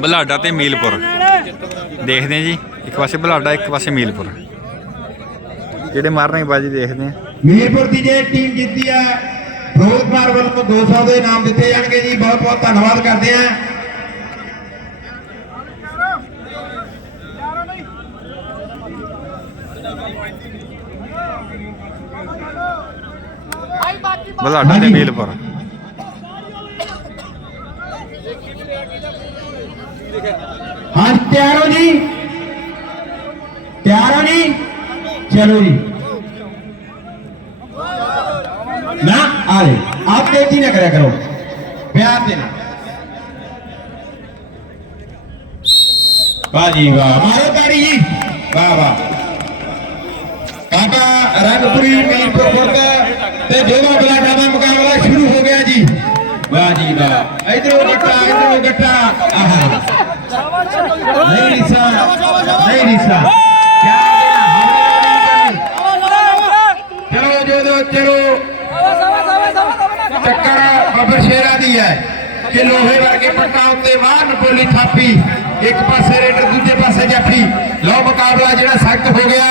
ਬਲਾਡਾ ਤੇ ਮੀਲਪੁਰ ਦੇਖਦੇ ਜੀ ਇੱਕ ਪਾਸੇ ਬਲਾਡਾ ਇੱਕ ਪਾਸੇ ਮੀਲਪੁਰ ਜਿਹੜੇ ਮਾਰਨੇ ਬਾਜੀ ਦੇਖਦੇ ਆ ਮੀਲਪੁਰ ਦੀ ਜੇ ਟੀਮ ਜਿੱਤੀ ਆ ਫਿਰੋਜ਼ ਵੱਲੋਂ 200 ਦੇ ਇਨਾਮ ਦਿੱਤੇ ਜਾਣਗੇ ਜੀ ਬਹੁਤ ਬਹੁਤ ਧੰਨਵਾਦ ਕਰਦੇ ਆ ਬਲਾਡਾ ਤੇ ਮੀਲਪੁਰ तैयार हो जी तैयार हो जी चलो जी ना आ अरे आप गलती ना करा करो प्यार देना बाजी वाह मारो तारी जी वाह वाह काका रंगपुरी मीरपुर मुड़का ते जोगा बलाटा का मुकाबला शुरू हो गया जी वाह जी वाह इधर गट्टा इधर गट्टा आहा नहीं रिशा नहीं रिशा क्या चलो जो दो चलो चक्कर बाबर शेरा दी है कि लोहे वर्गे पट्टा उत्ते वाहन बोली थापी एक पासे रेडर दूजे पासे जाफी लो मुकाबला जड़ा सख्त हो गया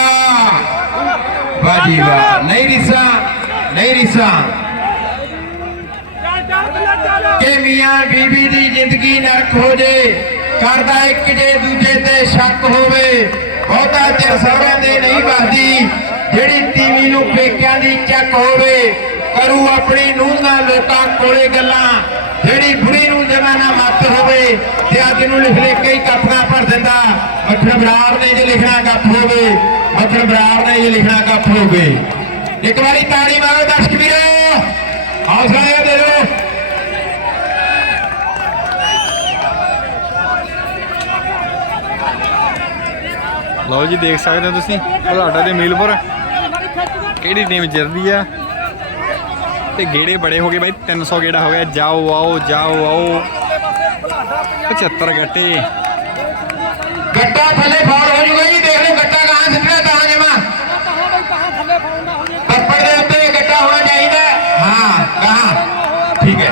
वाह जी वाह नहीं रिशा नहीं रिशा ਕਿ ਮੀਆਂ ਬੀਬੀ ਦੀ ਜ਼ਿੰਦਗੀ ਨਰਕ ਹੋ ਜੇ ਕਰਦਾ ਇੱਕ ਜੇ ਦੂਜੇ ਤੇ ਸ਼ੱਕ ਹੋਵੇ ਬਹੁਤਾ ਚਿਰ ਸਾਰਿਆਂ ਦੇ ਨਹੀਂ ਵਸਦੀ ਜਿਹੜੀ ਟੀਵੀ ਨੂੰ ਪੇਕਿਆਂ ਦੀ ਚੱਕ ਹੋਵੇ ਕਰੂ ਆਪਣੀ ਨੂੰਹ ਦਾ ਲੋਕਾਂ ਕੋਲੇ ਗੱਲਾਂ ਜਿਹੜੀ ਬੁਰੀ ਨੂੰ ਜਮਾਨਾ ਮੱਤ ਹੋਵੇ ਤੇ ਅੱਜ ਨੂੰ ਲਿਖ ਲੈ ਕੇ ਕੱਪੜਾ ਭਰ ਦਿੰਦਾ ਮੱਖਣ ਬਰਾੜ ਨੇ ਜੇ ਲਿਖਣਾ ਕੱਪ ਹੋਵੇ ਮੱਖਣ ਬਰਾੜ ਨੇ ਜੇ ਲਿਖਣਾ ਕੱਪ ਹੋਵੇ ਇੱਕ ਵਾਰੀ ਤਾੜੀ ਮਾਰੋ ਦਰਸ਼ਕ ਵੀਰੋ ਹੌਸਲਾ ਦੇ ਲਓ ਜੀ ਦੇਖ ਸਕਦੇ ਹੋ ਤੁਸੀਂ ਭਲਾਟਾ ਦੇ ਮੀਲਪੁਰ ਕਿਹੜੀ ਟੀਮ ਜਿੱਤਦੀ ਆ ਤੇ ਗੇੜੇ ਬੜੇ ਹੋ ਗਏ ਬਾਈ 300 ਗੇੜਾ ਹੋ ਗਿਆ ਜਾਓ ਆਓ ਜਾਓ ਆਓ 75 ਗੱਟੇ ਗੱਟਾ ਥੱਲੇ ਫਾਲ ਹੋ ਜੂਗਾ ਜੀ ਦੇਖ ਲਓ ਗੱਟਾ ਕਹਾਂ ਸਿੱਟਣਾ ਤਾਂ ਜਮਾ ਪਰਪੜ ਦੇ ਉੱਤੇ ਗੱਟਾ ਹੋਣਾ ਚਾਹੀਦਾ ਹਾਂ ਕਹਾਂ ਠੀਕ ਹੈ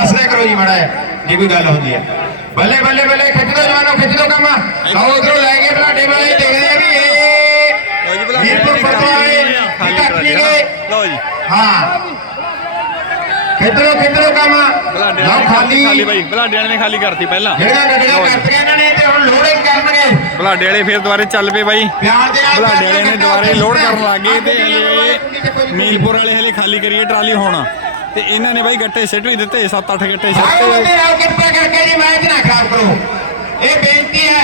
ਦੱਸਦੇ ਕਰੋ ਜੀ ਮੜਾ ਜੇ ਕੋਈ ਗੱਲ ਹੁੰਦੀ ਹੈ ਬੱਲੇ ਬੱਲੇ ਬੱਲੇ ਖਿੱਚ ਦੋ ਜਵਾਨੋ ਖਿੱਚ ਦੋ ਕੰਮ ਆਓ ਉਧਰੋਂ ਲੈ ਕੇ ਬਲਾਡੇ ਵਾਲੇ ਦੇਖਦੇ ਆ ਵੀ ਇਹ ਵੀਰਪੁਰ ਫਰਮਾਏ ਟੱਕੀ ਨੇ ਲੋ ਜੀ ਹਾਂ ਖਿੱਚੋ ਖਿੱਚੋ ਕੰਮ ਲਓ ਖਾਲੀ ਖਾਲੀ ਬਾਈ ਬਲਾਡੇ ਵਾਲੇ ਨੇ ਖਾਲੀ ਕਰਤੀ ਪਹਿਲਾਂ ਜਿਹੜਾ ਗੱਡੀਆਂ ਕਰਤੀਆਂ ਇਹਨਾਂ ਨੇ ਤੇ ਹੁਣ ਲੋੜੇ ਕਰਨਗੇ ਬਲਾਡੇ ਵਾਲੇ ਫੇਰ ਦੁਬਾਰੇ ਚੱਲ ਪਏ ਬਾਈ ਬਲਾਡੇ ਵਾਲੇ ਨੇ ਦੁਬਾਰੇ ਲੋਡ ਕਰਨ ਲੱਗੇ ਤੇ ਹਲੇ ਮੀਲਪੁਰ ਵਾਲੇ ਹਲੇ ਖਾਲੀ ਕਰੀਏ ਟਰਾਲੀ ਹੋਣਾ ਤੇ ਇਹਨਾਂ ਨੇ ਬਾਈ ਗੱਟੇ ਸਿੱਟ ਵੀ ਦਿੱਤੇ 7-8 ਗੱਟੇ ਸਿੱਟ ਤੇ ਕਿਰਪਾ ਕਰਕੇ ਜੀ ਮੈਚ ਨਾ ਖਰਾਬ ਕਰੋ ਇਹ ਬੇਨਤੀ ਹੈ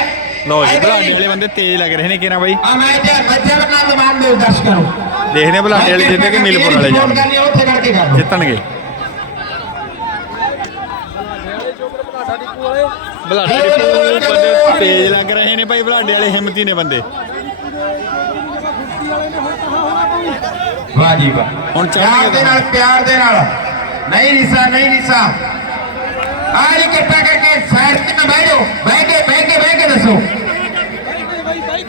ਲੋ ਜੀ ਬਲਾਡੇ ਵਾਲੇ ਬੰਦੇ ਤੇਜ਼ ਲੱਗ ਰਹੇ ਨੇ ਕਿਹਨਾਂ ਬਾਈ ਆ ਮੈਚ ਬੱਚੇ ਬਣਾ ਦਿਮਾਗ ਦੇ ਦਰਸ਼ ਕਰੋ ਦੇਖਦੇ ਬਲਾਡੇ ਵਾਲੇ ਜਿੱਤੇ ਕਿ ਮਿਲਪੁਰ ਵਾਲੇ ਜਾਣ ਜਿੱਤਣਗੇ ਬਲਾਡੇ ਵਾਲੇ ਬੰਦੇ ਤੇਜ਼ ਲੱਗ ਰਹੇ ਨੇ ਭਾਈ ਬਲਾਡੇ ਵਾਲੇ ਹਿੰਮਤੀ ਨੇ ਬੰਦੇ ਵਾਹ ਜੀ ਵਾਹ ਹੁਣ ਪਿਆਰ ਦੇ ਨਾਲ ਪਿਆਰ ਦੇ ਨਾਲ ਨਹੀਂ ਰਿਸਾ ਨਹੀਂ ਰਿਸਾ ਆਹ ਇਕੱਠਾ ਕਰਕੇ ਸਾਈਡ ਤੇ ਬਹਿ ਜਾਓ ਬਹਿ ਕੇ ਬਹਿ ਕੇ ਬਹਿ ਕੇ ਦੱਸੋ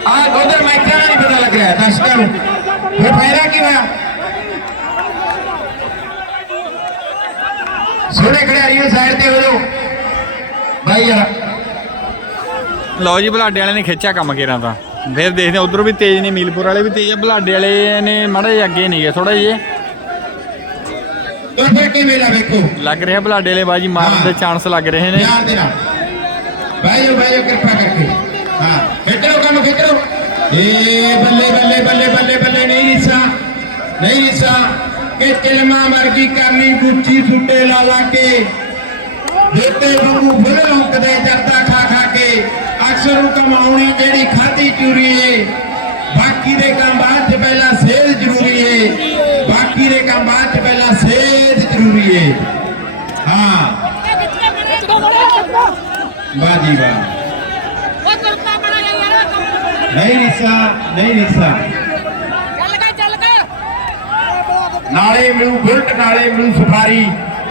ਆ ਉਧਰ ਮੈਚਾਂ ਨਹੀਂ ਪਤਾ ਲੱਗ ਰਿਹਾ ਦਰਸ਼ਕਾਂ ਨੂੰ ਫਿਰ ਫਾਇਦਾ ਕੀ ਹੋਇਆ ਸੋਨੇ ਖਿਡਾਰੀਓ ਸਾਈਡ ਤੇ ਹੋ ਜਾਓ ਭਾਈ ਯਾਰ ਲਓ ਜੀ ਬਲਾਡੇ ਵਾਲੇ ਨੇ ਖਿੱਚਿਆ ਕੰਮ ਕੇਰਾਂ ਤਾਂ ਫਿਰ ਦੇਖਦੇ ਉਧਰ ਵੀ ਤੇਜ਼ ਨੇ ਮੀਲਪੁਰ ਵਾਲੇ ਵੀ ਤੇਜ਼ ਆ ਬਲਾਡੇ ਵਾਲੇ ਨੇ ਮੜੇ ਅੱਗੇ ਨਹੀਂ ਗਏ ਥੋੜਾ ਜਿਹਾ ਦੁਰਬੇ ਟੀਵੀ ਲਾ ਵੇਖੋ ਲੱਗ ਰਿਹਾ ਬਲਾਡੇ ਵਾਲੇ ਬਾਜੀ ਮਾਰਨ ਦੇ ਚਾਂਸ ਲੱਗ ਰਹੇ ਨੇ ਬਾਈਓ ਬਾਈਓ ਕਿਰਪਾ ਕਰਕੇ ਹਾਂ ਖੇਡੋ ਕੰਮ ਖੇਡੋ ਏ ਬੱਲੇ ਬੱਲੇ ਬੱਲੇ ਬੱਲੇ ਬੱਲੇ ਨਹੀਂ ਰਿਸਾ ਨਹੀਂ ਰਿਸਾ ਕਿ ਤਿਲਮਾ ਮਰਗੀ ਕਰਨੀ ਬੁੱਚੀ ਫੁੱਟੇ ਲਾ ਲਾ ਕੇ ਦੇਤੇ ਵਾਂਗੂ ਫਿਰ ਦੇ ਜਰਦਾ ਨੂੰ ਕਮਾਉਣੀ ਜਿਹੜੀ ਖਾਦੀ ਚੂਰੀ ਏ ਬਾਕੀ ਦੇ ਕੰਮ ਬਾਅਦ ਚ ਪਹਿਲਾਂ ਸੇਧ ਜ਼ਰੂਰੀ ਏ ਬਾਕੀ ਦੇ ਕੰਮ ਬਾਅਦ ਚ ਪਹਿਲਾਂ ਸੇਧ ਜ਼ਰੂਰੀ ਏ ਹਾਂ ਵਾਹ ਜੀ ਵਾਹ ਨਹੀਂ ਰਿਸਾ ਨਹੀਂ ਰਿਸਾ ਚੱਲ ਕੇ ਚੱਲ ਕੇ ਨਾਲੇ ਮੈਨੂੰ ਬੁਲਟ ਨਾਲੇ ਮੈਨੂੰ ਸਫਾਰੀ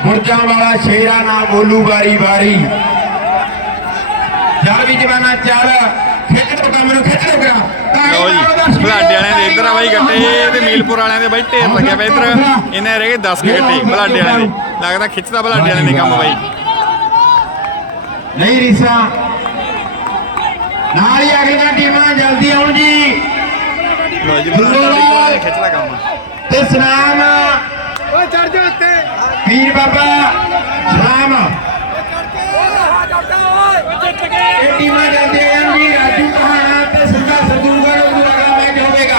ਗੁਰਜਾਂ ਵਾਲਾ ਸ਼ੇਰਾ ਨਾਲ ਬੋਲੂ ਵਾਰੀ ਵਾਰੀ ਚੱਲ ਵੀ ਜਵਾਨਾ ਚੱਲ ਖਿੱਚ ਲੋ ਕੰਮ ਨੂੰ ਖਿੱਚ ਲੋ ਕਰਾ ਲਓ ਜੀ ਬਲਾਡੇ ਵਾਲਿਆਂ ਦੇ ਇੱਧਰ ਆ ਬਾਈ ਗੱਟੇ ਤੇ ਮੀਲਪੁਰ ਵਾਲਿਆਂ ਦੇ ਬਾਈ ਢੇਰ ਲੱਗਿਆ ਪਿਆ ਇੱਧਰ ਇਹਨੇ ਰਹਿ ਗਏ 10 ਕੇ ਗੱਟੇ ਬਲਾਡੇ ਵਾਲਿਆਂ ਦੇ ਲੱਗਦਾ ਖਿੱਚਦਾ ਬਲਾਡੇ ਵਾਲਿਆਂ ਨੇ ਕੰਮ ਬਾਈ ਨਹੀਂ ਰੀਸਾ ਨਾਲ ਹੀ ਅਗਲੀਆਂ ਟੀਮਾਂ ਜਲਦੀ ਆਉਣ ਜੀ ਲੋ ਜੀ ਖਿੱਚਦਾ ਕੰਮ ਤੇ ਸਨਾਮ ਓਏ ਚੜ ਜਾ ਉੱਤੇ ਪੀਰ ਬਾਬਾ ਇਹ ਟੀਮਾਂ ਜਾਂਦੇ ਆਂ ਵੀ ਰਾਜੂ ਕਹਾਣਾ ਤੇ ਸਿੱਧਾ ਸਰਦੂਗੜ ਮੁਲਾਕਾਤ ਮੈਚ ਹੋਵੇਗਾ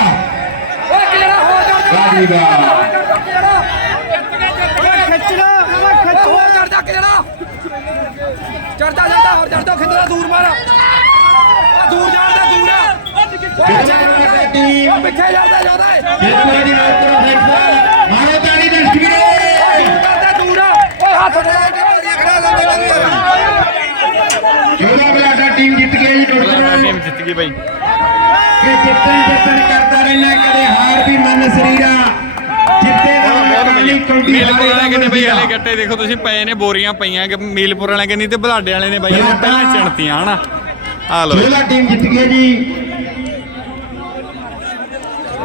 ਓਏ ਕਿਹੜਾ ਹੋ ਜਾਂਦਾ ਵਾਹ ਜੀ ਵਾਹ ਚੜਦਾ ਜਾਂਦਾ ਹੋਰ ਚੜਦਾ ਖਿੰਦਰਾ ਦੂਰ ਮਾਰ ਦੂਰ ਜਾਂਦਾ ਦੂਰ ਆ ਟੀਮ ਪਿੱਛੇ ਜਾਂਦਾ ਜਾਂਦਾ ਜਿੱਤਣਾ ਦੀ ਨਾਲ ਤਰਫ ਫੈਸਲਾ ਮਾਰੋ ਤਾੜੀ ਦਰਸ਼ਕੀਏ ਕਰਦਾ ਦੂਰ ਓਏ ਹੱਥ ਦੇ ਕੇ ਖੜਾ ਲੈ ਮੇਰਾ ਇਹਦਾ ਬਲਾਡਾ ਟੀਮ ਜਿੱਤ ਗਈ ਨੋਟ ਕਰੋ ਟੀਮ ਜਿੱਤ ਗਈ ਬਾਈ ਕਿ ਜਿੱਤਣ ਜਿੱਤਣ ਕਰਦਾ ਰਹਿਣਾ ਕਦੇ ਹਾਰ ਵੀ ਮੰਨ ਸਰੀਰਾ ਜਿੱਤੇ ਮੀਲਪੁਰ ਵਾਲੇ ਕਹਿੰਦੇ ਬਈ ਹਲੇ ਗੱਟੇ ਦੇਖੋ ਤੁਸੀਂ ਪਏ ਨੇ ਬੋਰੀਆਂ ਪਈਆਂ ਕਿ ਮੀਲਪੁਰ ਵਾਲੇ ਕਹਿੰਦੇ ਤੇ ਬਲਾਡੇ ਵਾਲੇ ਨੇ ਬਾਈ ਪਹਿਲਾਂ ਚਣਤੀਆਂ ਹਨਾ ਆ ਲੋ ਜਿਹੜਾ ਟੀਮ ਜਿੱਤ ਗਈ ਜੀ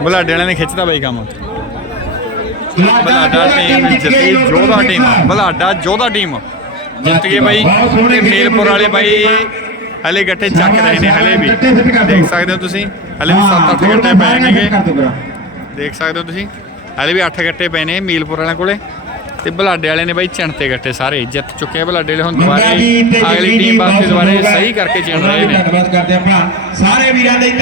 ਬਲਾਡੇ ਵਾਲੇ ਨੇ ਖਿੱਚਦਾ ਬਾਈ ਕੰਮ ਬਲਾਡਾ ਟੀਮ ਗਈ ਜੋਧਾ ਟੀਮ ਬਲਾਡਾ ਜੋਧਾ ਟੀਮ ਜਿੱਤ ਬਾਈ ਤੇ ਮੇਲਪੁਰ ਵਾਲੇ ਬਾਈ ਹਲੇ ਗੱਟੇ ਚੱਕ ਰਹੇ ਨੇ ਹਲੇ ਵੀ ਦੇਖ ਸਕਦੇ ਹੋ ਤੁਸੀਂ ਹਲੇ ਵੀ 7-8 ਗੱਟੇ ਪਏ ਨੇਗੇ ਦੇਖ ਸਕਦੇ ਹੋ ਤੁਸੀਂ ਹਲੇ ਵੀ 8 ਗੱਟੇ ਪਏ ਨੇ ਮੀਲਪੁਰ ਵਾਲਿਆਂ ਕੋਲੇ ਤੇ ਬਲਾਡੇ ਵਾਲੇ ਨੇ ਬਾਈ ਚਣਤੇ ਗੱਟੇ ਸਾਰੇ ਜਿੱਤ ਚੁੱਕੇ ਆ ਬਲਾਡੇ ਵਾਲੇ ਹੁਣ ਦੁਬਾਰੇ ਅਗਲੀ ਟੀਮ ਵਾਸਤੇ ਦੁਬਾਰੇ ਸਹੀ ਕਰਕੇ ਚਿਣ ਰਹੇ ਨੇ ਧੰਨਵਾਦ ਕਰਦੇ ਆਪਾਂ ਸਾਰੇ ਵੀਰਾਂ ਦੇ